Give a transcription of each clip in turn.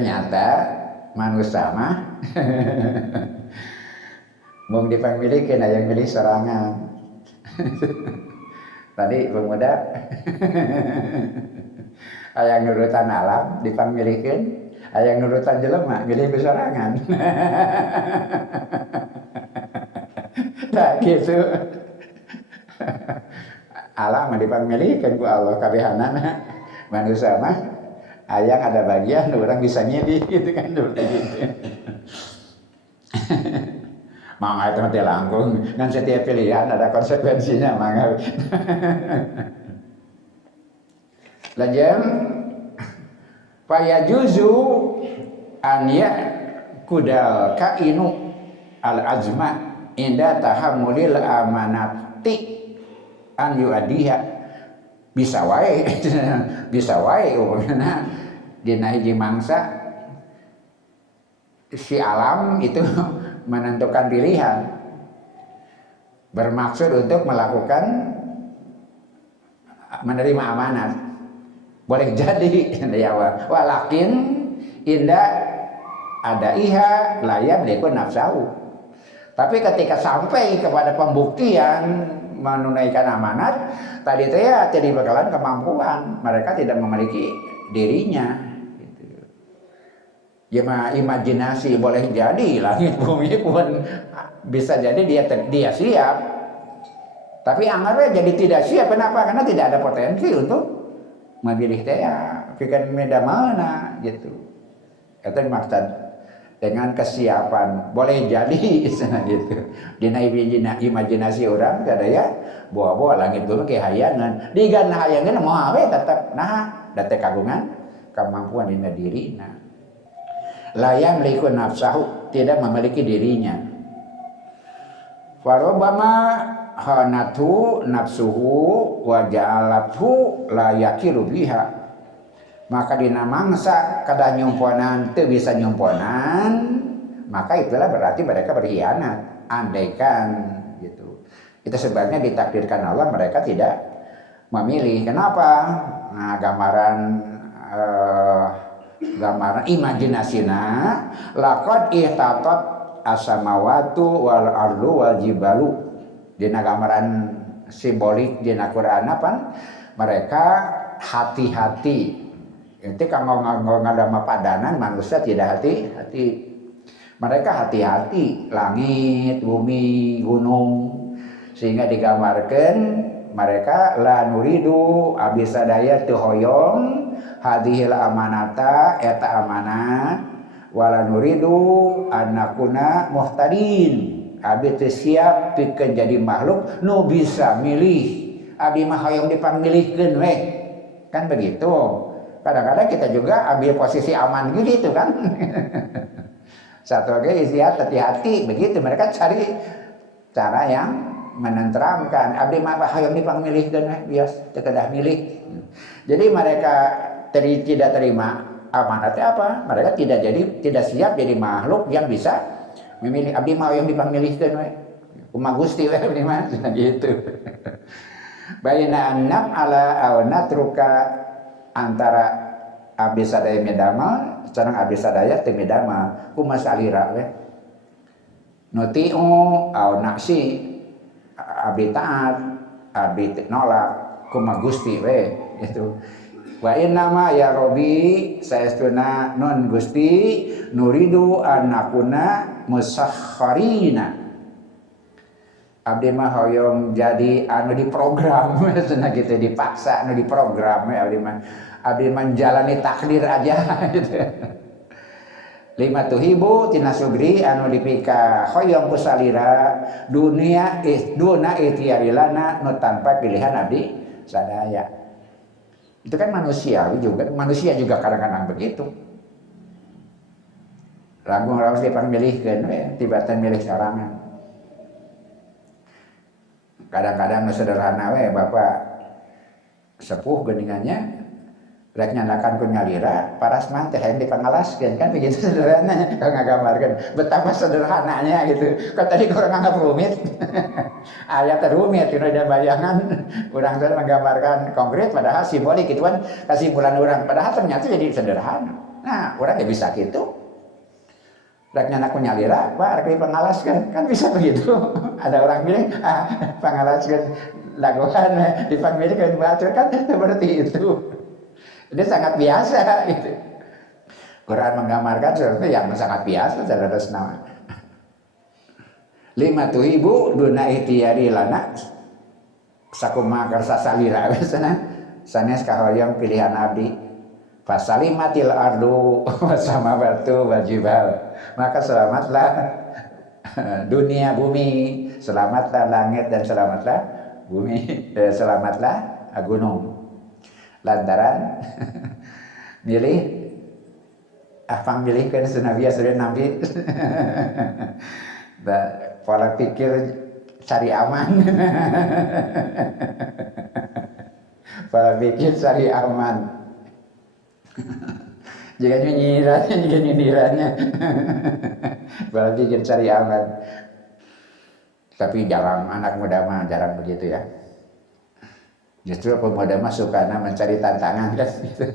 ternyata manusia mah mau dipamilikeun aya milih sorangan. Tadi pemuda aya nurutan alam dipamilikeun, aya nurutan jelema milih sorangan. Nah gitu. Alam mah dipamilikeun ku Allah kabehanana. Manusia mah aya ada bagian orang bisa milih gitu kan dulu gitu. Mangga itu mati langkung, kan setiap pilihan ada konsekuensinya mangga. Lajeng fayajuzu an ya kudal kainu al azma inda tahammulil amanati an yuadiha bisa wae bisa wae umumna dina hiji mangsa si alam itu menentukan pilihan bermaksud untuk melakukan menerima amanat boleh jadi ya walakin indah ada iha layam lekun nafsahu tapi ketika sampai kepada pembuktian menunaikan amanat tadi teh ya jadi bakalan kemampuan mereka tidak memiliki dirinya. Ya mah imajinasi boleh jadi langit bumi pun bisa jadi dia siap. Tapi anggapnya jadi tidak siap kenapa? Karena tidak ada potensi untuk memilih teh ya pikan meda mana gitu. Itu maksud dengan kesiapan boleh jadi gitu. Dina imajinasi orang kadaya bawa langit bumi kayak hayangan. Digan hayangan moal we tetep nah da teh kagungan kemampuan dina dirina. Layam liku nafsahu tidak memiliki dirinya. Farobama hanatu nafsuhu wa ja'alathu la yakiru biha. Maka dina mangsa kada nyumponan teu bisa nyumponan, maka itulah berarti mereka berkhianat. Andaikan gitu. Itu sebabnya ditakdirkan Allah mereka tidak memilih. Kenapa? Nah, gambaran imajinasina laqad ihtatat as-samawatu wal ardu wal jibalu dina gambaran simbolik dina Quran apa mereka hati-hati itu kalau ngadama padanan manusia tidak hati-hati mereka hati-hati langit bumi gunung sehingga digambarkan mereka la nuridu abisadaya teu hoyong hadhil amanata eta amanat wala nuridu annakuna muhtadin abi teu siap pikeun jadi makhluk nu bisa milih abi mah hoyong dipamilihkeun we kan begitu kadang-kadang kita juga ambil posisi aman gitu kan satu lagi istiadat hati-hati begitu mereka cari cara yang menenteramkan abdi mah hayang dipamilihkeun bias teu kedah milih. Jadi mereka tidak terima amanatnya apa? Mereka tidak siap jadi makhluk yang bisa memilih abdi mah hayang dipamilihkeun we. Kumaha Gusti we abdi mah gitu. Baina annab ala aw natruka antara abdi sadaya medama sareng abdi sadaya teu medama kumaha salira we. Nuti'u aw naksi abi taat, abi nolak, kumaha Gusti we itu. Wa innama ya Rabbi saestuna non Gusti nuridu annakuna musakhkharina. Abdi mah hoyong jadi anu diprogram cenah gitu dipaksa anu diprogram we abdi mah. Abdi mah jalani takdir aja gitu. Lima tuhibu tina sugri anu dipika hoyong kusalira dunia duna ikhtiarilana nu tanpa pilihan abdi sadaya. Itu kan manusia juga kadang-kadang begitu. Lagu harus dipamilihkeun we tibatan milih sorangan. Kadang-kadang nu sederhana we bapak sepuh geuningannya rek nyanakan ku nyalira paras mah teh hayang dipangalaskeun kan begitu sederhana kang ngagambarkeun betapa sederhananya gitu kan tadi kurang anggap rumit aya teh rumit dina bayangan urang teh menggambarkan konkret padahal simbolik itu kan kesimpulan urang padahal ternyata jadi sederhana Nah, orang ya bisa gitu. Rek anak nyalira, Pak, rek pangalaskeun. Kan bisa begitu. Ada orang bilang, pangalaskeun dagoan dipanggilkeun batur kan seperti itu. Ini sangat biasa gitu. Quran menggambarkan sesuatu yang sangat biasa saudara senama. 5.000 duna ihtiyari lana sakuma karsa salira sana sanes kahoyong pilihan abdi fasalimatil ardu sama batu wajibal, maka selamatlah dunia bumi, selamatlah langit dan selamatlah bumi, selamatlah gunung. Lantaran milih apa milihkan senabiya sudah nabi pola pikir cari aman. Pola pikir cari aman. Jika nyinyirannya pola pikir cari aman. Tapi jarang anak muda mah jarang begitu ya. Justru pemuda mah sukana mencari tantangan kan gitu.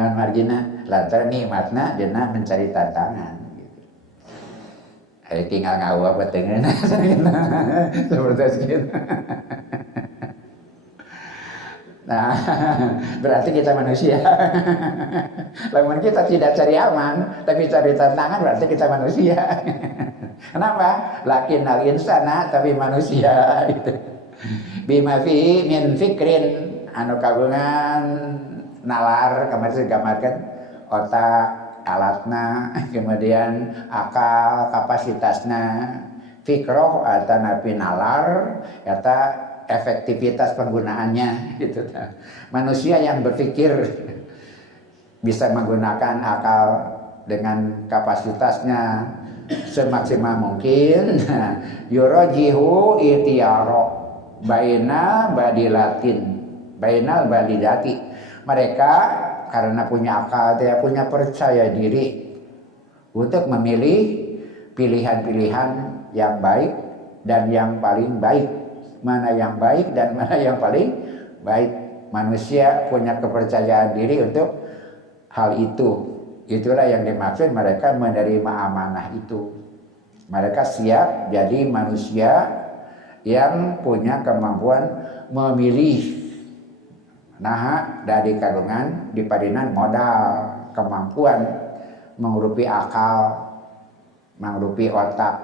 Non margina lantaran nikmatna dina mencari tantangan gitu. Tinggal ngawa betengeun seperti itu. Nah, berarti kita manusia. Lamun kita tidak cari aman, tapi cari tantangan, berarti kita manusia. Kenapa? Lakinnal insana, tapi manusia itu. Bima fi min fikrin anu kagungan nalar kemarin digambarkan otak alatna, kemudian akal kapasitasna, fikroh atau napi nalar kata efektivitas penggunaannya gitu. Manusia yang berpikir bisa menggunakan akal dengan kapasitasnya semaksimal mungkin. Yurojihu itiyaro bainal badilati. Mereka karena punya akal, dia punya percaya diri untuk memilih pilihan-pilihan yang baik dan yang paling baik. Mana yang baik dan mana yang paling baik. Manusia punya kepercayaan diri untuk hal itu. Itulah yang dimaksud mereka menerima amanah itu. Mereka siap jadi manusia yang punya kemampuan memilih. Nah, dari kagungan dipadinan modal, kemampuan mengrupi akal, mengrupi otak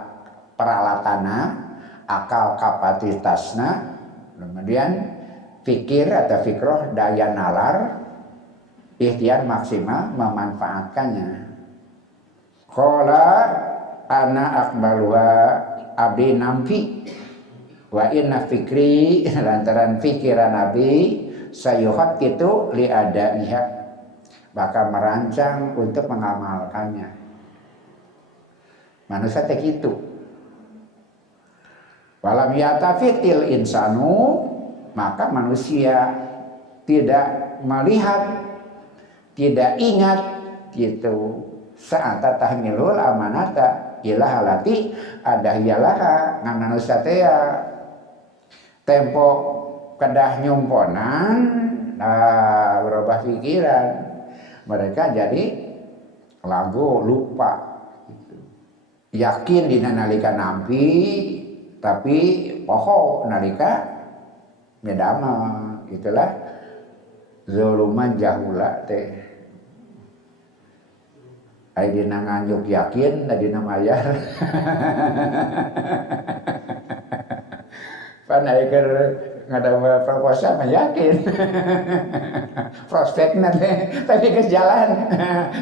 peralatanna, akal kapasitasna, kemudian fikir atau fikroh daya nalar, ikhtiar maksimal memanfaatkannya. Qala ana akbalwa abdi nampi wa inna fikri lantaran pikiran Nabi sayuhat itu liadaiha, bakal merancang untuk mengamalkannya. Manusia teh gitu. Walam yatafitil insanu, maka manusia tidak melihat, tidak ingat gitu. Saat tahmilul amanata ilah halati ada hialaha ngan manusia teh tempo kedah nyumponan, berubah pikiran, mereka jadi lagu lupa gitu. Yakin dina nalika nampi tapi poho nalika medama, itulah zuluman jahula teh. Aidina nganjuk yakin, adina mayar. Panaikir ngada proposal mah yakin. Prospeknya tapi ke jalan.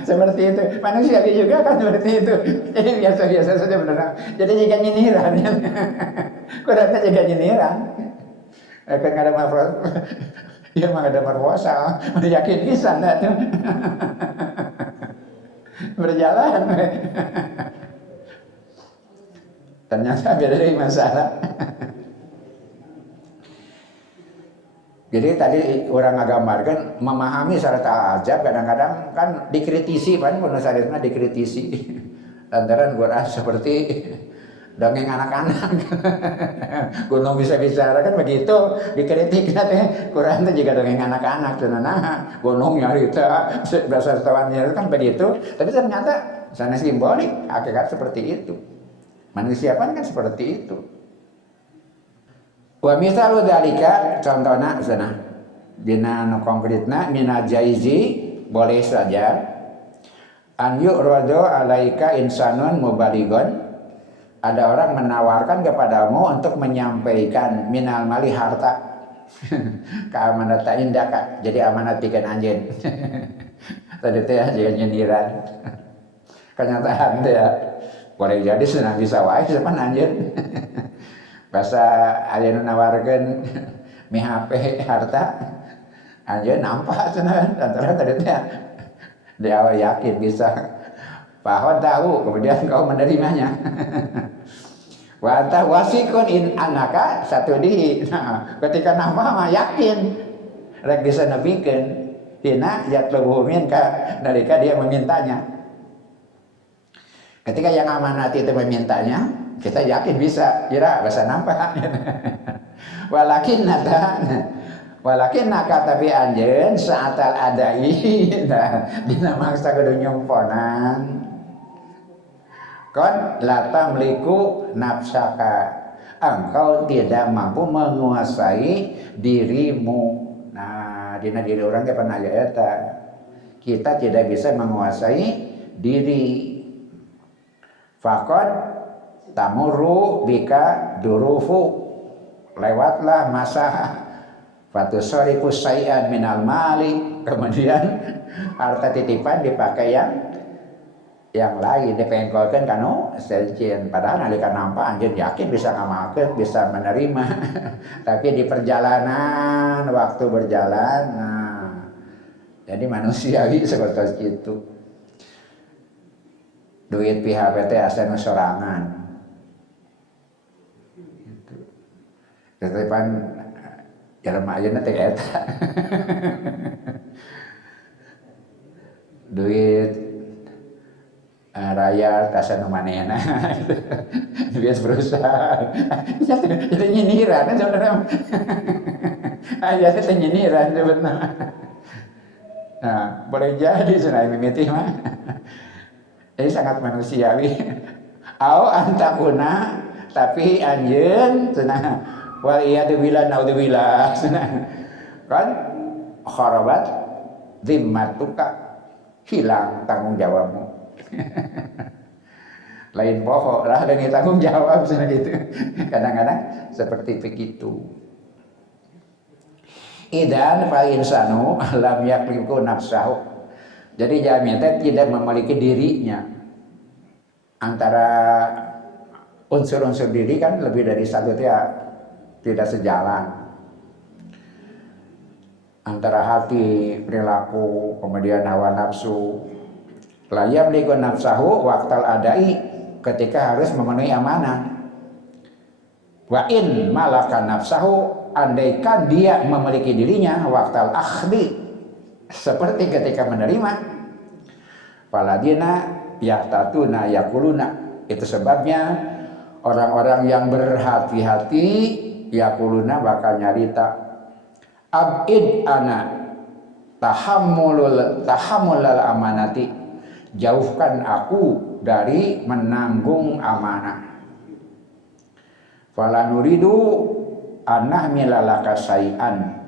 Seperti itu. Manusia juga kan seperti itu. Jadi biasa-biasa saja benar. Jadi jika nyinyiran. Kurangnya jika nyinyiran. Kan ngada proposal. Ya mah ada proposal. Yakin pisan tuh. Berjalan. Ternyata beda dari masalah. Jadi tadi orang ngagambarkan memahami syarat al-ajab, kadang-kadang kan dikritisi kan, penulis hadisnya dikritisi. Lantaran Quran seperti dongeng anak-anak. Kuno bisa bicara kan begitu, dikritik nanti Quran itu juga dongeng anak-anak. Nah, gunung nyarita, dasar tawannya kan begitu. Tapi ternyata sana simbolik, hakikat seperti itu. Manusia kan seperti itu. Wa misalu dzalika contohna sana dina anu konkretna mina jaizi boleh saja an yu'radu alaika insanun mubaligon, ada orang menawarkan kepadamu untuk menyampaikan minal mali harta keamanat indaka, jadi amanat pikeun anjeun. Tadi teh aja nyindiran. Kenyataan teh ya boleh jadi senang bisa wae zaman anjeun. Bahasa ayeuna nawarkeun mi HP harta anjeun nampak cenah antara tadi teh dia yakin bisa. Fahod tahu, kemudian kau menerimanya. Wata wasikun in anaka satu di. Nah, ketika nampak mah yakin, rek bisa nebikeun dina yatlubu minka nalika dia memintanya. Ketika yang amanat itu memintanya, kita yakin bisa, kira bahasa nampak. Walakin naka tapi anjeun saatal adai, nah dina mangsa kudu nyumponan. Kon lata meliku nafsaka, engkau tidak mampu menguasai dirimu. Nah, dina diri orang teh pernah eta. Kita tidak bisa menguasai diri. Faqad tamurru bika durufu, lewatlah masa fatusarifu syai'an minal mali, kemudian harta titipan dipakai yang lain, dipengkolkan kanu sejen. Padahal nalika nampak anjeun yakin bisa ngamakeun, bisa menerima. Tapi di perjalanan, waktu berjalan, nah jadi manusiawi seperti itu. Duit pihak PT asal sorangan. Gitu. Tetapan jalan ayeuna teh eta. Duit raya tasan manehna duit perusahaan jadi nyindiran kan sebenarnya aja teh nyindiran sebenarnya. Nah boleh jadi cenah mimiti mah ini sangat manusiawi. Au antakuna tapi anjeun cenah wal iyadu billah naudzubillah cenah kan kharabat zimmatuka, hilang tanggung jawabmu. Lain pohon lah dan tanggung jawab gitu. Kadang-kadang seperti begitu. Idan fa insanu lam yakliku nafsahu. Jadi jamiah tidak memiliki dirinya. Antara unsur-unsur diri kan lebih dari satu tidak sejalan. Antara hati, perilaku, kemudian hawa nafsu. Layam liku nafsahu waqtal adai, ketika harus memenuhi amanah. Wa in malaka nafsahu, andaikan dia memiliki dirinya waqtal akhdi, seperti ketika menerima. Faladina yahtatuna yakuluna, itu sebabnya orang-orang yang berhati-hati yakuluna bakal nyarita abid ana tahammulal amanati, jauhkan aku dari menanggung amanah. Fala nuridu annahmilalaka syai'an,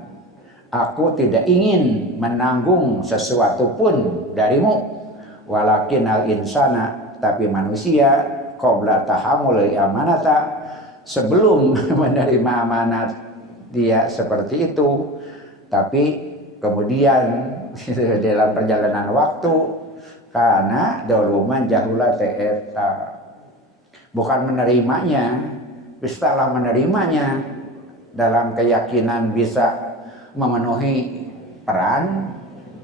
aku tidak ingin menanggung sesuatu pun darimu. Walakin al insana, tapi manusia qabla tahammul amanata, sebelum menerima amanat dia seperti itu, tapi kemudian dalam perjalanan waktu karena doluman jahula ta'eta, bukan menerimanya, setelah menerimanya dalam keyakinan bisa memenuhi peran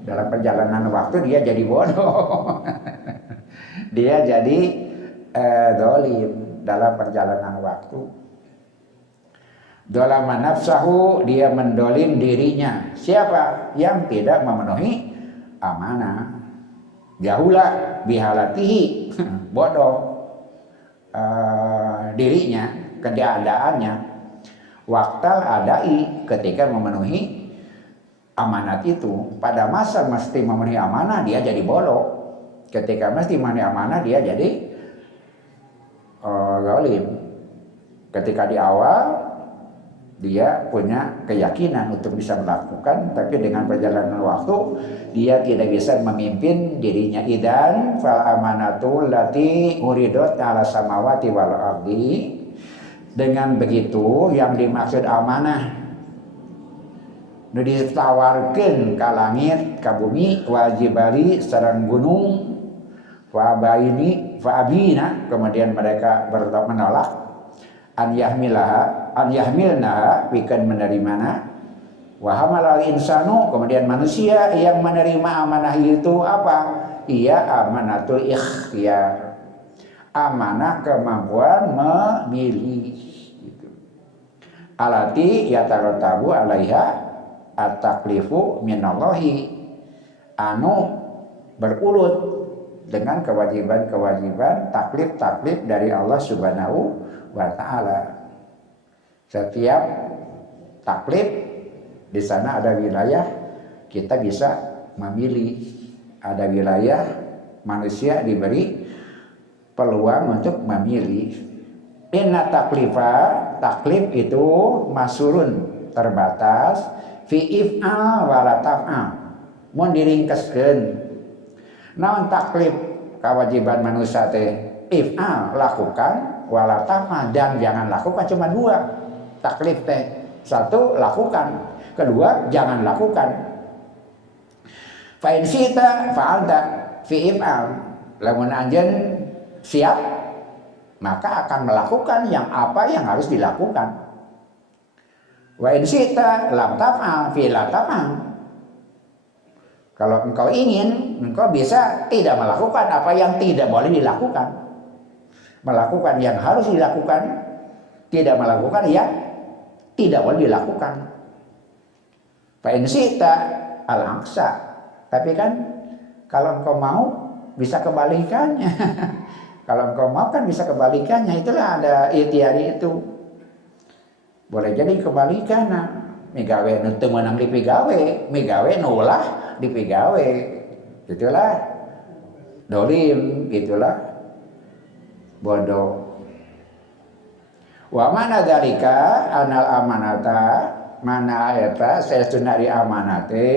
dalam perjalanan waktu, dia jadi bodoh. Dia jadi dolim dalam perjalanan waktu. Dolama nafsahu, dia mendolim dirinya. Siapa? Yang tidak memenuhi amanah. Jahula bihalatihi, bodoh dirinya, keadaannya. Waktal adai, ketika memenuhi amanat itu. Pada masa mesti memenuhi amanah, dia jadi bodoh. Ketika mesti memenuhi amanah, dia jadi zalim. Ketika di awal dia punya keyakinan untuk bisa melakukan, tapi dengan perjalanan waktu dia tidak bisa memimpin dirinya. Idan fal amanatul lati uridot ala samawati wal ardi. Dengan begitu yang dimaksud amanah ditawarkan ka langit, ka bumi, wajibali sareng gunung, fa abina, kemudian mereka menolak an yahmilna bikan menerimana, wa hamalal insanu, kemudian manusia yang menerima amanah itu apa? Ia amanatul ikhtiyar, amanah kemampuan memilih gitu. Alati yatarotabu alaiha at-taklifu minallahi, anu berurut dengan kewajiban-kewajiban taklif dari Allah Subhanahu wa ta'ala. Setiap taklif di sana ada wilayah kita bisa memilih, ada wilayah manusia diberi peluang untuk memilih. Inna taklifa, taklif itu masurun, terbatas, fi if'al wala taf'al, mun diringkeskeun. Naon taklif kewajiban manusia teh? If'al, lakukan, wala taf'al, dan jangan lakukan. Cuma dua taklif teh. Satu, lakukan. Kedua, jangan lakukan. Fa in syi'ta fa'alta fi if'al, lamun anjeun siap maka akan melakukan yang harus dilakukan. Wa in syi'ta lam taf'al fi la taf'al, kalau engkau ingin, engkau bisa tidak melakukan apa yang tidak boleh dilakukan, melakukan yang harus dilakukan, tidak melakukan yang tidak boleh dilakukan. Fa in syi'ta al-aqsa, tapi kan kalau engkau mau bisa kebalikannya. Kalau engkau mau kan bisa kebalikannya. Itulah ada ikhtiari itu. Boleh jadi kebalikan. Migawe nu teu meunang dipigawe, migawe nulah dipigawe. Itulah dolim, itulah bodoh. Wa mana dzalika anal amanata, mana eta saestuna di amanate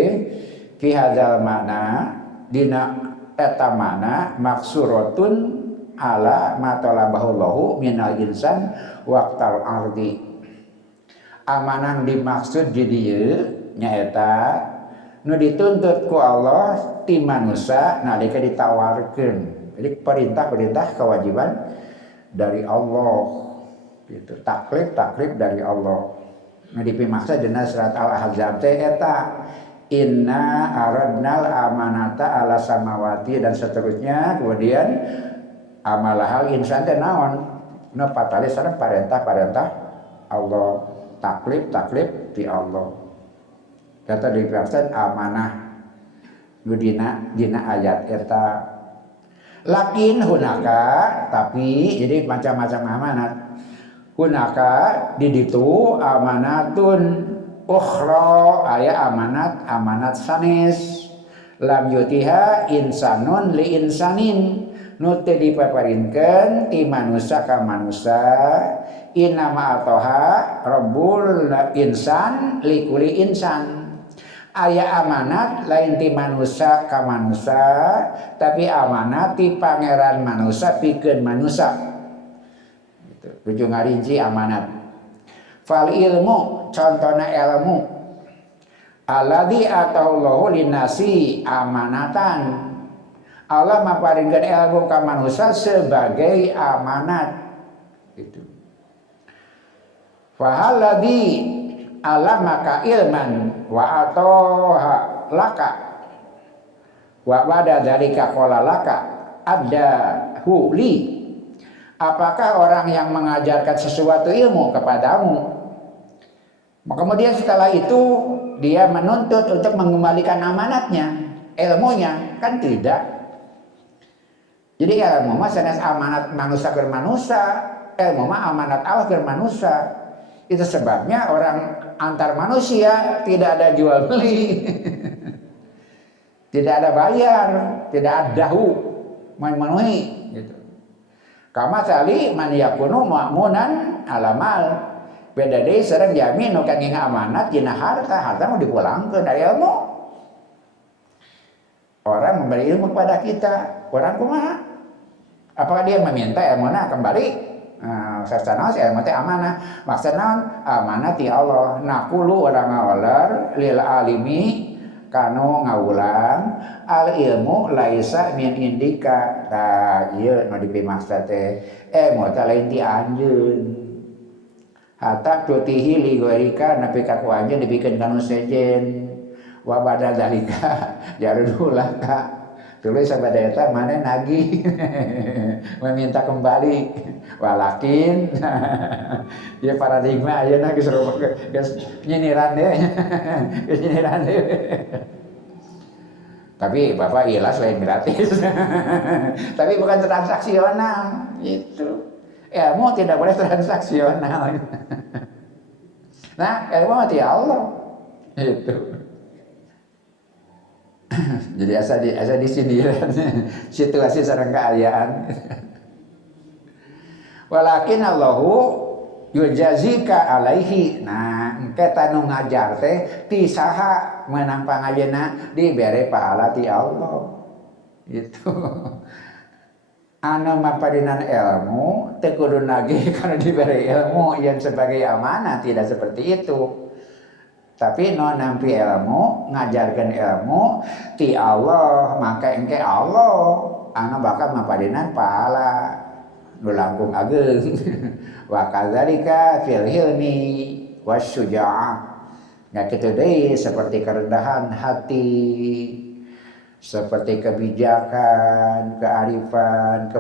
fi hadzal mana dina eta mana maksuratun ala ma talabahullahu minal insan waqtal ardi. Amanah dimaksud di dieu nyaeta nu dituntut ku Allah ti manusia nalika ditawarkeun. Jadi perintah kewajiban dari Allah gitu. Taklif dari Allah. Nah dipimaksud dina surat Al-Ahzab teh eta inna aradnal amanata ala samawati dan seterusnya. Kemudian amalahal insan teh naon? Nu patali sareng perintah Allah, taklif di Allah. Kata dipimaksud amanah nu dina ayat eta. Lakin hunaka, tapi jadi macam-macam amanat. Hunaka di ditu amanatun ukhra, aya amanat sanes lam yutiha insanun li insanin, nu teu dipaparinkeun ti manusia ka manusia. Inna ma'atoha rabbul insan li kulli insan. Aya amanat lain ti manusia ka manusia, tapi amanat ti pangeran manusia pikeun manusia. Gitu. Kudu ngarinci amanat. Fal ilmu, contohna ilmu. Alladzi ataulahu linnasi amanatan. Allah maparingkeun ilmu ka manusia sebagai amanat. Gitu. Fa alladzi alamaka ilman wa atoha laka wa ba'da dzalika qala laka ada huli. Apakah orang yang mengajarkan sesuatu ilmu kepadamu, kemudian setelah itu dia menuntut untuk mengembalikan amanatnya, ilmunya? Kan tidak. Jadi ilmu mah sanes amanat manusia ke manusia, ilmu mah amanat Allah ke manusia. Itu sebabnya orang antar manusia tidak ada jual beli. Tidak ada bayar, tidak ada dahu memenuhi gitu. Kama tali man yakunu ma'munan alamal. Beda deui sareng jamin nu kangge amanat dina harta mau dipulangkeun dari ilmu. Orang memberi ilmu kepada kita, orang kumaha? Apakah dia meminta ilmunya kembali? Sasana ilmu teh amanah. Maksudna amanah ti Allah. Naqulu orang ngawalar lil alimi kanu ngawulang al ilmu laisa min indika. Tah ieu nu dipimaksud teh ilmu teh lain ti anjeun. Hatta tutihi li ghairika nepi ka ku anjeun dibikeun kanu sejen. Wa badal dalika jarudullah ka tulis sabada eta mana nagih meminta kembali walakin ya paradigma ayeuna geus nyinyiran deui nyinyiran deui tapi Bapak ikhlas lain gratis tapi bukan transaksional itu ilmu tidak boleh transaksional nah ilmu mati Allah itu jadi asa di sini situasi sareng keayaan. Walakin Allahu yujazika alaihi. Nah, engke tanu ngajar teh ti saha meunang pangajeuna dibere pahala ti Allah. Itu. Anu mapadinan ilmu teu kudu nagih kana diberi ilmu yang sebagai amanah, tidak seperti itu. Tapi no nampi ilmu, ngajarkan ilmu ti Allah, maka engke Allah anu bakal mapadinan pahala nu langkung ageung. Wa kadzalika fil hilmi wasyuja'ah. Ya kitu deui seperti kerendahan hati, seperti kebijakan, kearifan,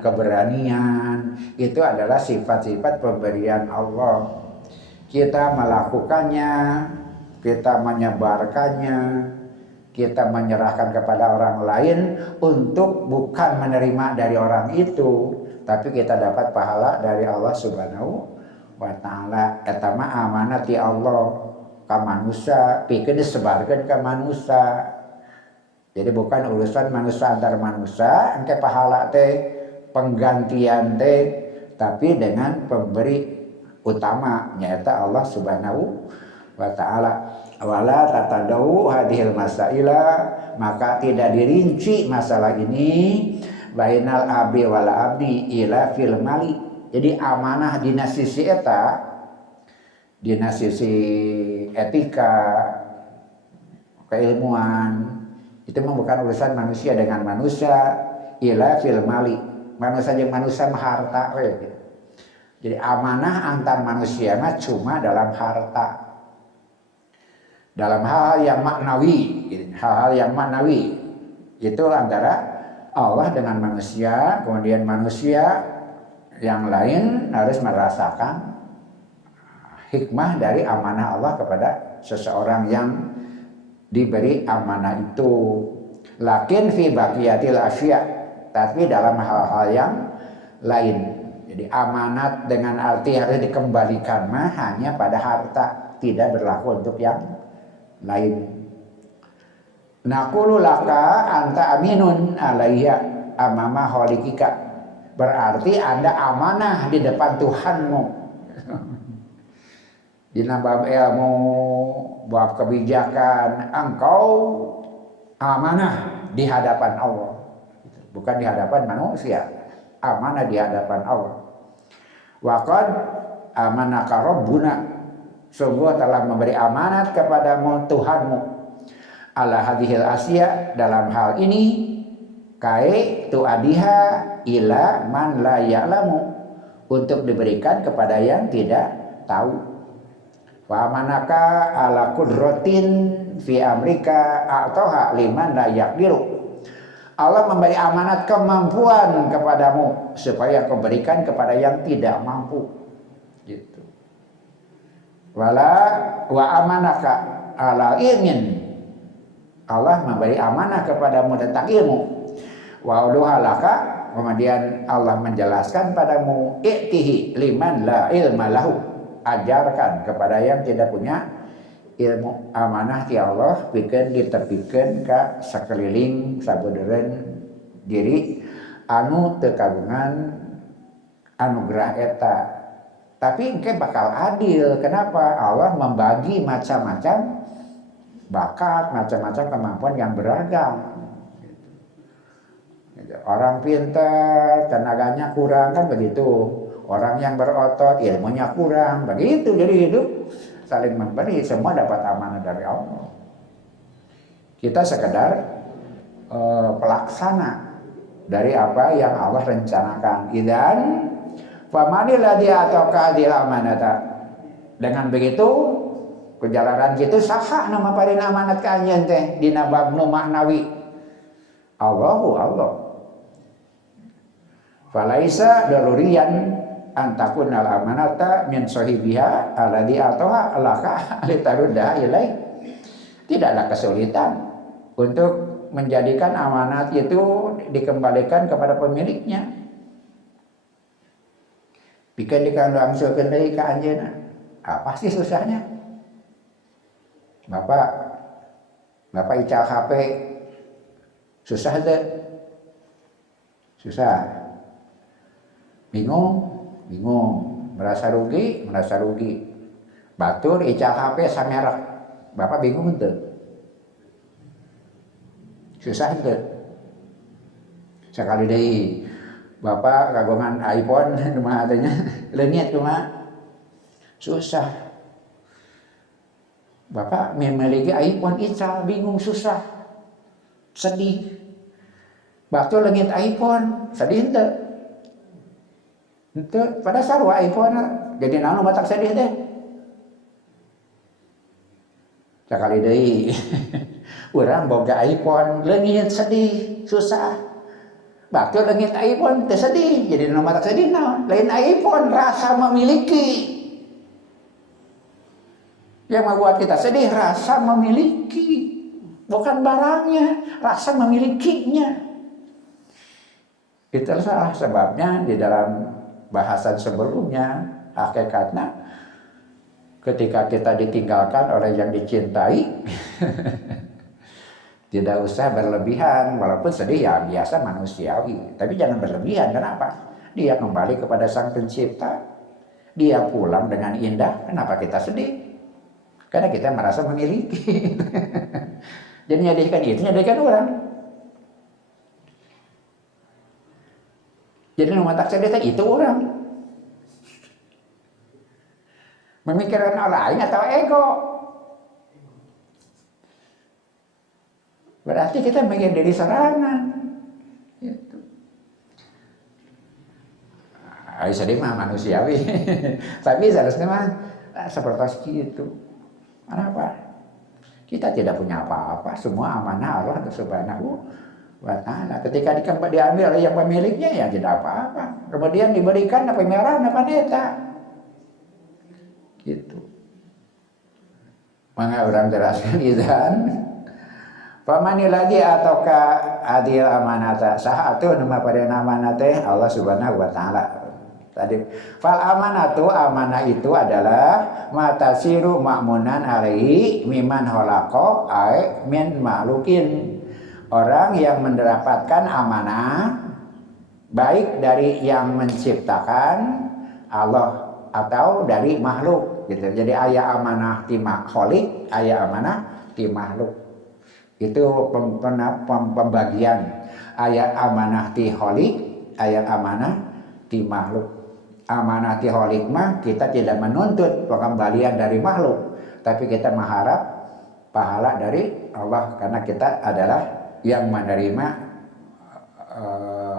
keberanian, itu adalah sifat-sifat pemberian Allah. Kita melakukannya, kita menyebarkannya, kita menyerahkan kepada orang lain untuk bukan menerima dari orang itu, tapi kita dapat pahala dari Allah Subhanahu wa taala. Eta mah amanat ti Allah ka manusia, pikeun disebarkeun ka manusia. Jadi bukan urusan manusia antar manusia, engke pahala teh penggantian teh, tapi dengan pemberi utama nyata Allah Subhanahu wa taala. Wala tatadau hadhil masaila, maka tidak dirinci masalah ini bainal abi wal abdi ila fil mali. Jadi amanah dina sisi eta, dina sisi etika, keilmuan, itu mah bukan urusan manusia dengan manusia, ila fil mali. Manusia jeung manusia mah harta we gitu. Jadi amanah antar manusia mah cuma dalam harta, dalam hal yang maknawi, hal-hal yang maknawi itu antara Allah dengan manusia. Kemudian manusia yang lain harus merasakan hikmah dari amanah Allah kepada seseorang yang diberi amanah itu. Lakin fi baqiyatil asya, tapi dalam hal-hal yang lain. Jadi amanat dengan arti harus dikembalikan mah hanya pada harta, tidak berlaku untuk yang lain. Naqulu laka anta aminun alayya amama khaliqika. Berarti Anda amanah di depan Tuhanmu. Di bab ilmu, bab kebijakan, engkau amanah di hadapan Allah. Bukan di hadapan manusia, amanah di hadapan Allah. Waqad amanaka rabbuna, sungguh telah memberi amanat kepadamu Tuhanmu, ala hadhil asya, dalam hal ini, kai tuadiha ila man la ya'lamu, untuk diberikan kepada yang tidak tahu. Wa amanaka ala qudratin fi amrika a'taha liman la yaqdiru. Allah memberi amanat kemampuan kepadamu supaya kau berikan kepada yang tidak mampu. Gitu. Wala wa amanaka ala ilmin. Allah memberi amanah kepadamu tentang ilmu. Wa uduhalaka kemudian Allah menjelaskan padamu, i'tihi liman la ilma lahu, ajarkan kepada yang tidak punya ilmu. Amanah ti Allah pikeun ditepikeun ka sakeliling sabeudeureuh diri anu teu kagungan anugerah eta. Tapi engke bakal adil. Kenapa? Allah membagi macam-macam bakat, macam-macam kemampuan yang beragam. Orang pintar, tenaganya kurang, kan begitu. Orang yang berotot, ilmunya kurang, begitu. Jadi hidup saling memberi, semua dapat amanah dari Allah. Kita sekedar pelaksana dari apa yang Allah rencanakan. Idan famanil ladzi ataka adil amanata. Dengan begitu kejalanan gitu saha nama paring amanat ka anjeun teh dina bab nu maknawi. Allahu Allah. Falaisa daruriyan antakunal amanata min sahibiha alladzi ataha laka litarudda ilai. Tidaklah kesulitan untuk menjadikan amanat itu dikembalikan kepada pemiliknya. Pikeun dikandangkeun deui ka anjeunna. Apa sih susahnya? Bapak ical HP susah teh? Susah. Bingung, merasa rugi. Batur ical HP samerek, Bapak bingung teu? Susah teu? Sakali deui Bapak kagungan iPhone kumaha teh nya? Leungit kumaha? Susah. Bapak memiliki iPhone ical bingung susah. Sedih. Batur leungit iPhone, sedih teu? Itu pada sarua iPhone jadi naon batak sedih teh. Sakali deui urang boga iPhone leungit sedih susah. Batur leungit iPhone teh sedih jadi naon batak sedih naon? Lain iPhone rasa memiliki. Yang membuat kita sedih rasa memiliki, bukan barangnya, rasa memilikinya. Itulah sebabnya di dalam bahasan sebelumnya, hakikatnya ketika kita ditinggalkan oleh yang dicintai tidak usah berlebihan, walaupun sedih ya biasa manusiawi, tapi jangan berlebihan. Kenapa? Dia kembali kepada Sang Pencipta, dia pulang dengan indah. Kenapa kita sedih? Karena kita merasa memiliki. Jadi nyedihkan orang. Jadi nomor tak sedih itu orang. Memikirkan orang lain atau ego. Berarti kita mikir diri sorangan. Gitu. Sedih mah manusiawi. Tapi seharusnya mah seperti itu. Kenapa? Kita tidak punya apa-apa. Semua amanah Allah Subhanahu wa ta'ala. Ketika diambil oleh yang pemiliknya ya tidak apa-apa. Kemudian diberikan apa merah apa neta. Gitu. Maka orang teraskan izan. Pamani lagi ataukah adil amanata sahatu nama pada amanate Allah Subhanahu wa ta'ala. Tadi fal amanatu amanah itu adalah matasiru ma'munan alaihi miman khalaqa ay min makhlukin. Orang yang mendapatkan amanah baik dari yang menciptakan Allah atau dari makhluk gitu. Jadi aya amanah ti khaliq, aya amanah ti makhluk. Itu pembagian. Aya amanah ti khaliq, aya amanah ti makhluk. Amanah ti khaliq mah kita tidak menuntut pengembalian dari makhluk, tapi kita mengharap pahala dari Allah karena kita adalah yang menerima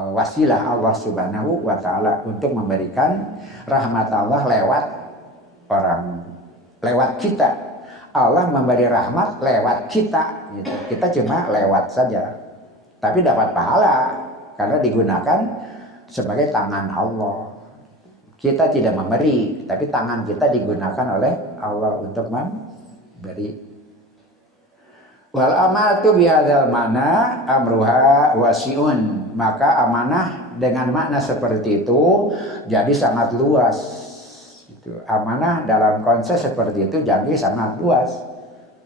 wasilah Allah Subhanahu wa ta'ala untuk memberikan rahmat Allah lewat kita. Allah memberi rahmat lewat kita gitu. Kita cuma lewat saja, tapi dapat pahala karena digunakan sebagai tangan Allah. Kita tidak memberi, tapi tangan kita digunakan oleh Allah untuk memberi. Wal amanatu bihadzal mana amruha wasiun. Maka amanah dengan makna seperti itu jadi sangat luas. Amanah dalam konsep seperti itu jadi sangat luas.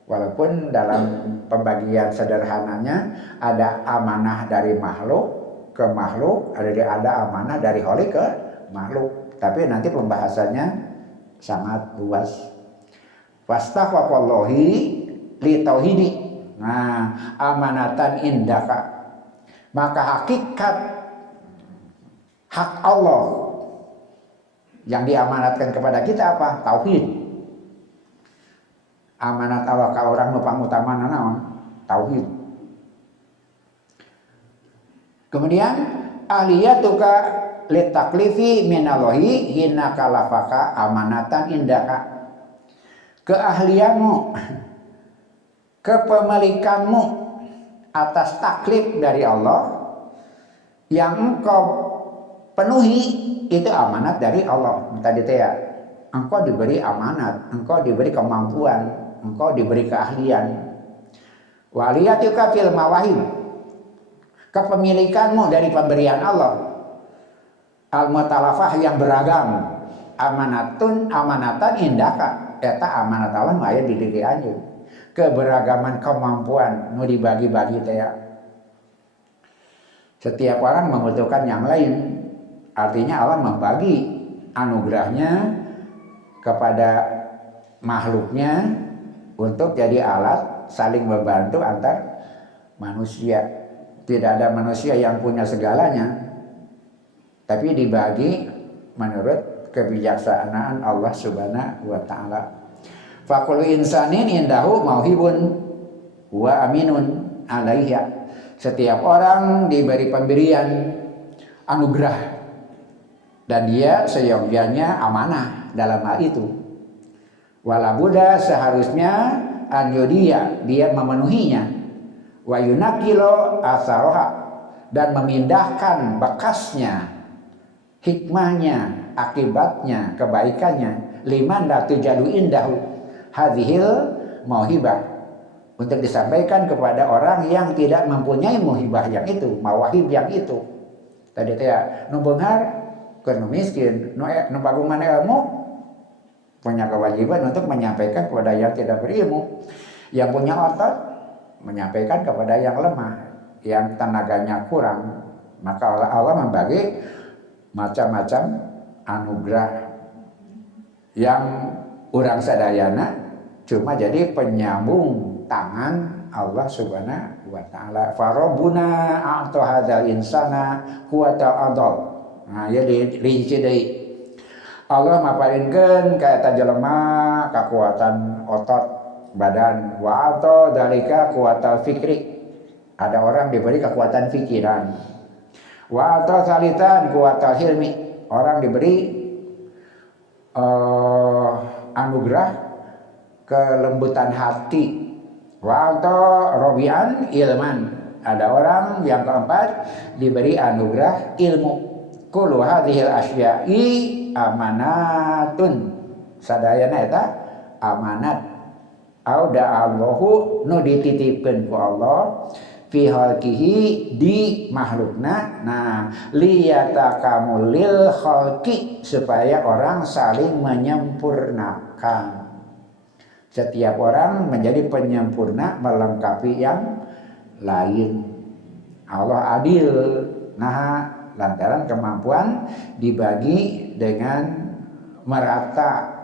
Walaupun dalam pembagian sederhananya ada amanah dari makhluk ke makhluk, ada amanah dari khalik ke makhluk. Tapi nanti pembahasannya sangat luas. Fastaghfirullahi li tauhidi. Nah, amanatan indaka. Maka hakikat hak Allah yang diamanatkan kepada kita apa? Tauhid. Amanat Allah ka orang nu utama naon? Tauhid. Kemudian aliyatuka litaklifi minallahi hina kalafaka amanatan indaka. Keahlianmu, kepemilikanmu atas taklif dari Allah yang engkau penuhi itu amanat dari Allah. Tadi ya, engkau diberi amanat, engkau diberi kemampuan, engkau diberi keahlian. Waliyatuka fil mawahib, kepemilikanmu dari pemberian Allah. Al-mutalafah yang beragam, amanatan indaka. Eta amanat Allah aya di diri anjeun. Keberagaman kemampuan nu dibagi-bagi teh. Setiap orang membutuhkan yang lain. Artinya Allah membagi anugerahnya kepada makhluknya untuk jadi alat saling membantu antar manusia. Tidak ada manusia yang punya segalanya, tapi dibagi menurut kebijaksanaan Allah Subhanahu wa taala. Faqul insanin indahu mauhibun wa aminun alaiha. Setiap orang diberi pemberian anugerah dan dia seyogyanya amanah dalam hal itu. Walabuda seharusnya anyudia dia memenuhinya. Wa yunakilo asaroha dan memindahkan bekasnya, hikmahnya, akibatnya, kebaikannya liman la tujadu indahu hadhil mauhibah, untuk disampaikan kepada orang yang tidak mempunyai mauhibah yang itu, mawahib yang itu. Tadi teh nu beunghar keur nu miskin, nu pagungan ilmu punya kewajiban untuk menyampaikan kepada yang tidak berilmu. Yang punya otot menyampaikan kepada yang lemah, yang tenaganya kurang. Maka Allah membagi macam-macam anugerah yang urang sadayana cuma jadi penyambung tangan Allah Subhanahu wa taala. Farabuna a'ta hadzal insana quwata adal. Nah, ya dirinci deui. Allah maparinkeun ka eta jelema kekuatan otot badan, wa a'ta dalika quwata fikri. Ada orang diberi kekuatan pikiran. Wa a'ta salitan quwata hilmi. Orang diberi anugerah kelembutan hati. Wa a'ta rabi'an ilman. Ada orang yang keempat diberi anugerah ilmu. Kullu hadhil asya'i amanatun. Sadayana eta amanat. Au da'allahu nu dititipkeun ku Allah fi khalqihi di makhlukna. Nah, liyatakamulil khalqi, supaya orang saling menyempurnakan. Setiap orang menjadi penyempurna melengkapi yang lain. Allah adil. Nah, lantaran kemampuan dibagi dengan merata.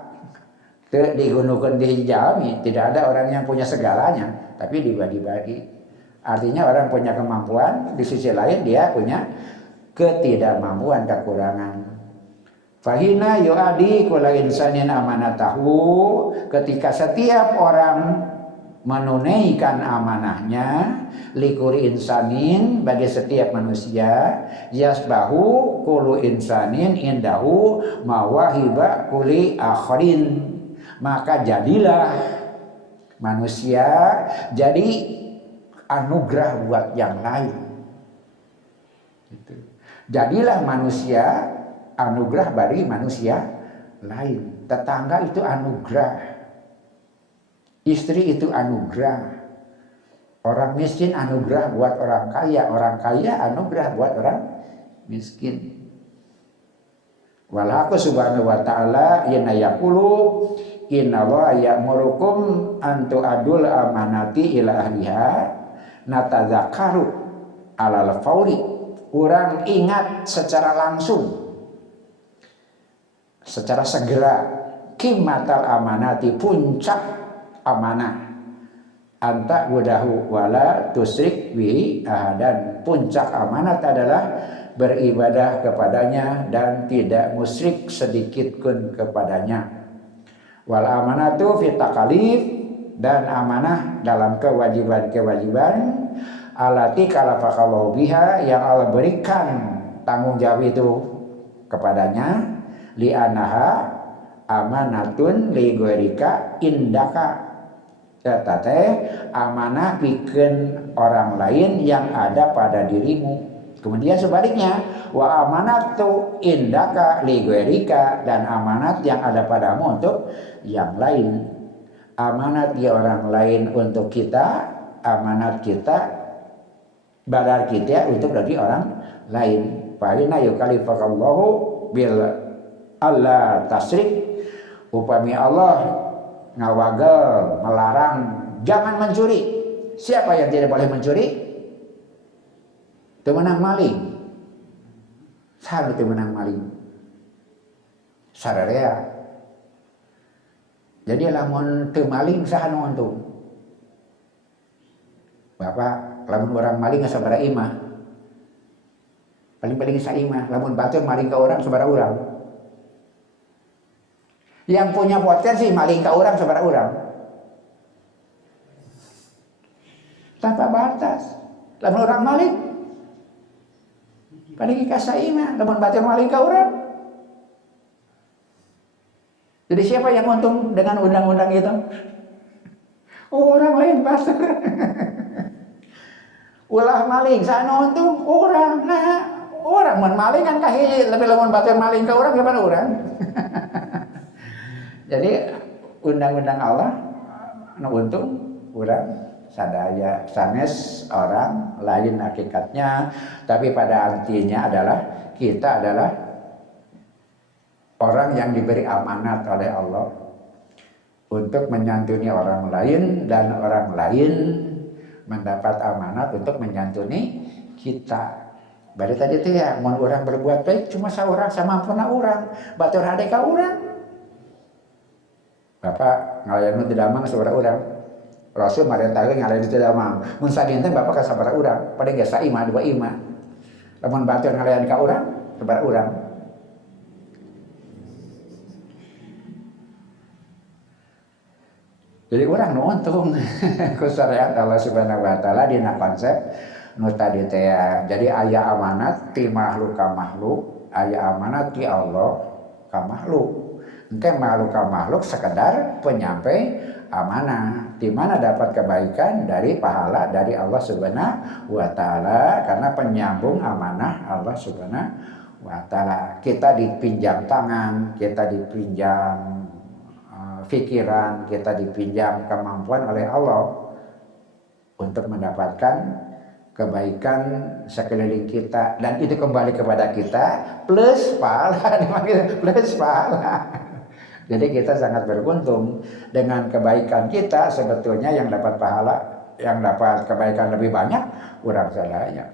Digunukeun di jalmi, tidak ada orang yang punya segalanya, tapi dibagi-bagi. Artinya orang punya kemampuan, di sisi lain dia punya ketidakmampuan, kekurangan. Fahina yu'adi kula insanin amanatahu, ketika setiap orang menunaikan amanahnya, likuri insanin, bagi setiap manusia, yasbahu kulu insanin indahu mawahiba kuli akhirin, maka jadilah manusia jadi anugerah buat yang lain. Jadilah manusia anugerah bagi manusia lain. Tetangga itu anugerah, istri itu anugerah, orang miskin anugerah buat orang kaya anugerah buat orang miskin. Walhaku subhanahu wa ta'ala yana yaqulu inna wa ya'murukum antu adul amanati ila ahliha natadzakaru alal fauri. Orang ingat secara langsung, secara segera, kimatal amanati, puncak amanah, anta gudahu wala tusrik bihi ahadan. Puncak amanat adalah beribadah kepadanya dan tidak musyrik sedikit pun kepadanya. Wal amanatu fit takalif, dan amanah dalam kewajiban-kewajiban alati kalafakallahu biha, yang Allah berikan tanggung jawab itu kepadanya, li anaha amanatun li ghairika indaka, tete amanah bikin orang lain yang ada pada dirimu. Kemudian sebaliknya, wa amanatu indaka li ghairika, dan amanat yang ada padamu untuk yang lain. Amanat ya orang lain untuk kita, amanat kita badar kita untuk dari orang lain. Fa inna yukallifakallahu bil alla tasrik, upami Allah ngawagel melarang jangan mencuri. Siapa yang tidak boleh mencuri? Temenang maling. Saha temenang maling? Sararea. Jadi lamun teu maling saha nu untung? Bapak, lamun orang maling sabaraha imah? Paling-paling saimah. Lamun batur maling ka urang sabaraha urang? Yang punya potensi maling ka urang sabaraha urang? Tanpa batas. Lamun orang maling paling kasaima, lamun batur maling ka urang. Jadi siapa yang untung dengan undang-undang itu? Orang lain pasar. Ulah maling, sana untung orang. Nah, orang mun maling kan kahiji, tapi lamun batur maling ka urang gimana urang? Jadi undang-undang Allah nu untung urang sadaya sanes orang lain hakikatnya, tapi pada artinya adalah kita adalah orang yang diberi amanat oleh Allah untuk menyantuni orang lain, dan orang lain mendapat amanat untuk menyantuni kita. Bari tadi teh ya, mun orang berbuat baik cuma saurang samampuna urang, batur hade ka urang. Bapak ngalayan teu damang saudara urang. Rasul marentakeun ngalayan teu damang. Mun sadinten bapak ka sabaraha urang? Paling ge saimah dua imah. Lamun batur ngalayan ka urang, sabaraha urang? Jadi orang nu untung ku syariat Allah Subhanahu wa taala dina konsep nu tadi teh. Jadi aya amanat ti makhluk ka makhluk, aya amanat ti Allah ka makhluk. Engke makhluk ka makhluk sekedar penyampai amanah. Di mana dapat kebaikan dari pahala dari Allah Subhanahu wa taala karena penyambung amanah Allah Subhanahu wa taala. Kita dipinjam tangan, kita dipinjam pikiran, kita dipinjam kemampuan oleh Allah untuk mendapatkan kebaikan sekeliling kita, dan itu kembali kepada kita plus pahala, plus pahala. Jadi kita sangat beruntung dengan kebaikan kita. Sebetulnya yang dapat pahala, yang dapat kebaikan lebih banyak urang sadaya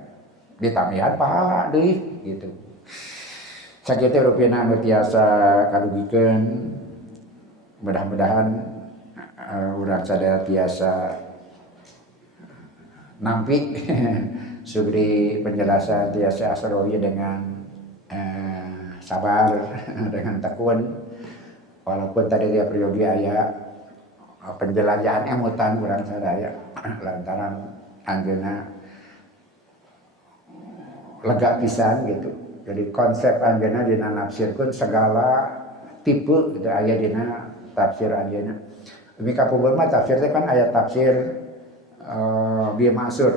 ditamihan pahala deui gitu. Sakitu rupiah anu tiasa kadugikeun. Mudah-mudahan urang sadaya tiasa nampi sugri penjelasan tiasa asrowi dengan sabar dengan tekun. Walaupun tadi dia priyogi aya penjelajahan emutan urang sadaya lantaran anjeunna lega pisan gitu. Jadi konsep anjeunna dina nafsirkeun segala tipe gitu aya dina tafsir anjeunna. Demi kapubeul mah tafsir teh kan aya tafsir bi maksur,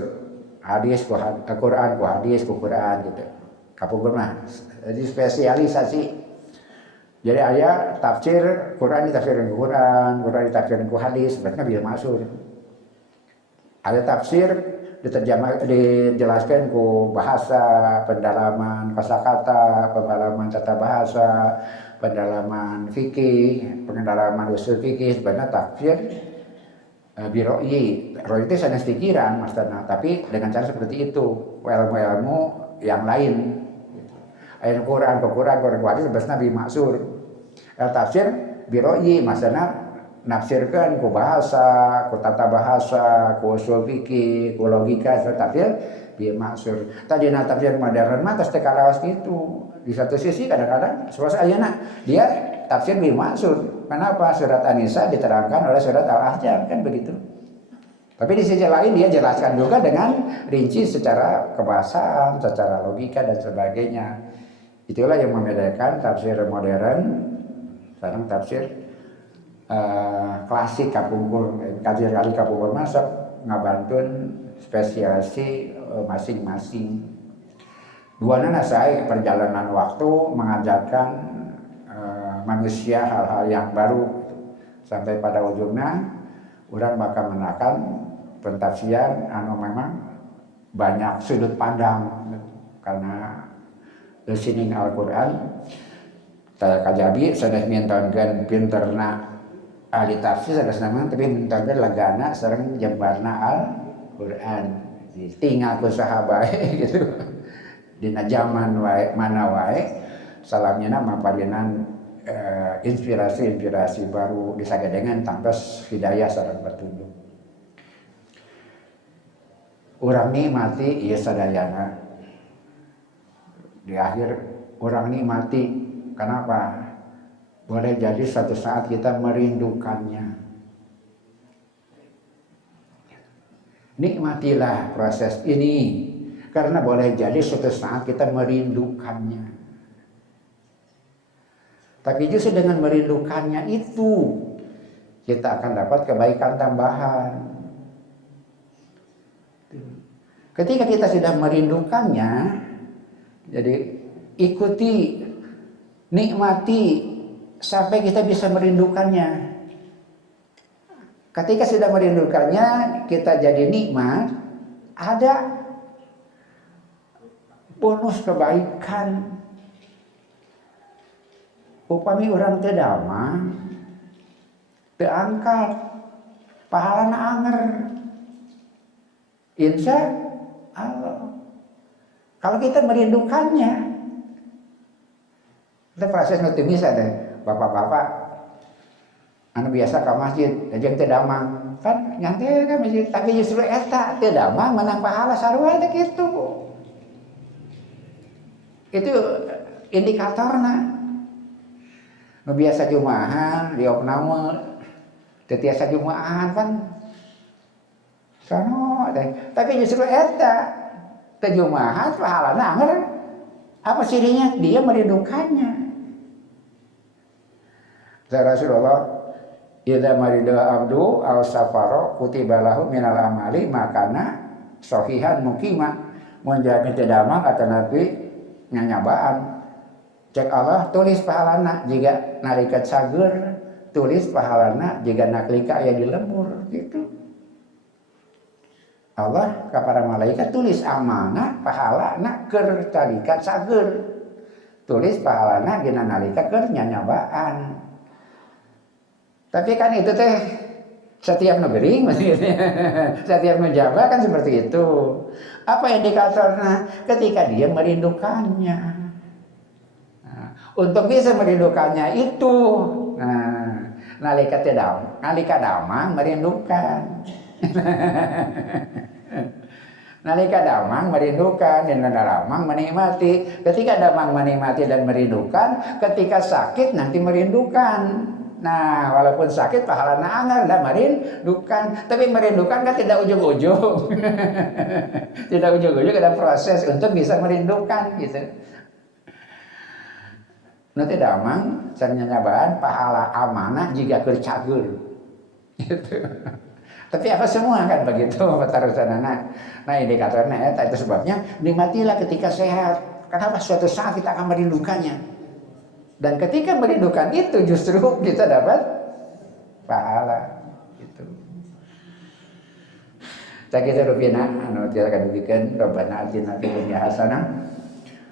hadis ku Quran ku hadis ku Quran gitu. Kapubeul mah jadi spesialisasi. Jadi aya tafsir Quran ditafsirin ku Quran, Quran ditafsirin ku hadis, berarti bi maksur. Ada tafsir dijelaskan ku bahasa, pendalaman kosakata, pendalaman tata bahasa, pendalaman fikih, pendalaman usul fikih, sebenarnya tafsir biroi. Roi itu sanes pikiran maksudnya, tapi dengan cara seperti itu, ilmu-ilmu yang lain. Ayat Quran, Quran hadis sebenarnya bimaksur. Tafsir biroi maksudnya nafsirkan ku bahasa, ku tata bahasa, ku usul fikih, ku logika, tafsir bimaksur. Tadi tafsir modern mah tos teu kalaos gitu. Di satu sisi kadang-kadang suasana ayeuna dia tafsir bimaksur. Kenapa? Surat An-Nisa diterangkan oleh surat Al-Ahzab kan begitu. Tapi di sisi lain dia jelaskan juga dengan rinci secara kebahasaan, secara logika dan sebagainya. Itulah yang membedakan tafsir modern sareng tafsir klasik kapungkur. Kajian kali kapungkur masuk ngabantun spesiasi masing-masing. Duana saya perjalanan waktu mengajarkan manusia hal-hal yang baru sampai pada ujungnya orang bakal menakan pentafsiran anu memang banyak sudut pandang karena listening Al-Quran saya kajabi sanes mintonkeun pinterna ahli tafsir sanes nama tapi mintonkeun lagana sareng jembarna Al-Quran tinggal ku saha bae gitu dina zaman wae mana wae salamnya maparinan inspirasi baru disagedengan tangtos hidayah sareng petunjuk. Urang nikmati ieu sadayana. Di akhir urang nikmati. Kenapa? Boleh jadi suatu saat kita merindukannya. Nikmatilah proses ini karena boleh jadi suatu saat kita merindukannya. Tapi justru dengan merindukannya itu kita akan dapat kebaikan tambahan. Ketika kita sudah merindukannya, jadi ikuti, nikmati sampai kita bisa merindukannya. Ketika sudah merindukannya, kita jadi nikmat, ada bonus kebaikan. Upami orang teu damang, teu angkat, pahalana anger. Insya Allah. Kalau kita merindukannya, kita proses nutu bisa deh, bapak-bapak, anu biasa ke masjid, jeung teu damang, kan nyantai kan masjid, tapi justru eta teu damang menang pahala sarua teh kitu. Itu indikatorna. Nu biasa jumaahan di opname teu tiasa jumaahan kan sono teh tapi justru eta teu jumaahan pahalana anger apa cirinya dia merindukannya. Rasulullah idza marida abdu aw safaro kutiba lahu minal amali makana sahihan muqima mun jadi teu damang atanapi nyanyabaan. Cek Allah tulis pahalana jika narikat sager, tulis pahalana jika naklika aya di lembur gitu. Allah ka para malaikat tulis amanah pahalana keur tarikat sager. Tulis pahalana dina nalika keur nyanyabaan. Tapi kan itu teh setiap negeri setiap menjabat kan seperti itu. Apa indikatornya? Ketika dia merindukannya. Untuk bisa merindukannya itu, nalika damang merindukan, nalika damang merindukan dan damang menikmati. Ketika damang menikmati dan merindukan, ketika sakit nanti merindukan. Nah, walaupun sakit pahalana anger dan merindukan, tapi merindukan kan tidak ujung-ujung, tidak ujung-ujung ada proses untuk bisa merindukan gitu. Nanti damang sareng nyanyabaan pahala amanah jika keur cager. Gitu. Tapi apa semua kan begitu patarusanana. Nah, indikatornya eta itu sebabnya nikmatilah ketika sehat. Kenapa suatu saat kita akan merindukannya. Dan ketika merindukan itu justru kita dapat pahala gitu. Sakitu rupina anu tiasa kadugikeun Rabbana atina fid dunya hasanah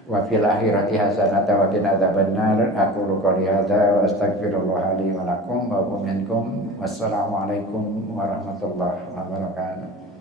wa fil akhirati hasanah wa qina adzabannar. Aku qouli hadza wa astaghfirullah li wa lakum wa minkum. Wassalamualaikum warahmatullahi wabarakatuh.